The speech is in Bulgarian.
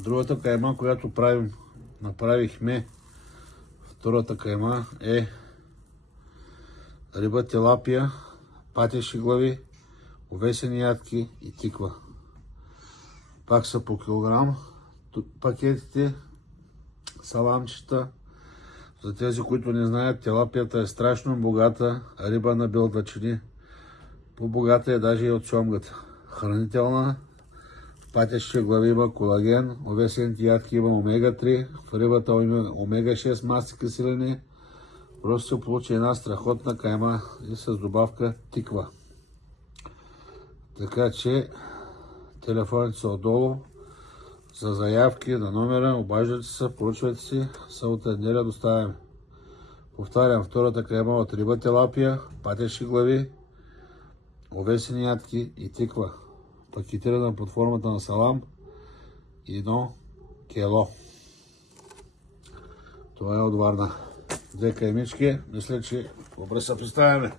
Другата кайма, която направихме, втората кайма е риба тилапия, патеши глави, овесени ядки и тиква. Пак са по килограм пакетите, саламчета. За тези, които не знаят, тилапията е страшно богата риба на белтъчини. По-богата е даже и от сьомгата. Хранителна, в патешите глави има колаген, овесените ядки има омега-3, в рибата има омега-6 масни киселини. Просто се получи една страхотна кайма и с добавка тиква. Така че телефоните са отдолу за заявки на номера, обаждайте се, поръчвайте си, събота неделя доставяме. Повтарям, втората кайма от риба тилапия, патеши глави, овесени ядки и тиква. Пакетирана под формата на салам и 1 кило. Това е от Варна. 2 каймички, мисля, че добре се представяме.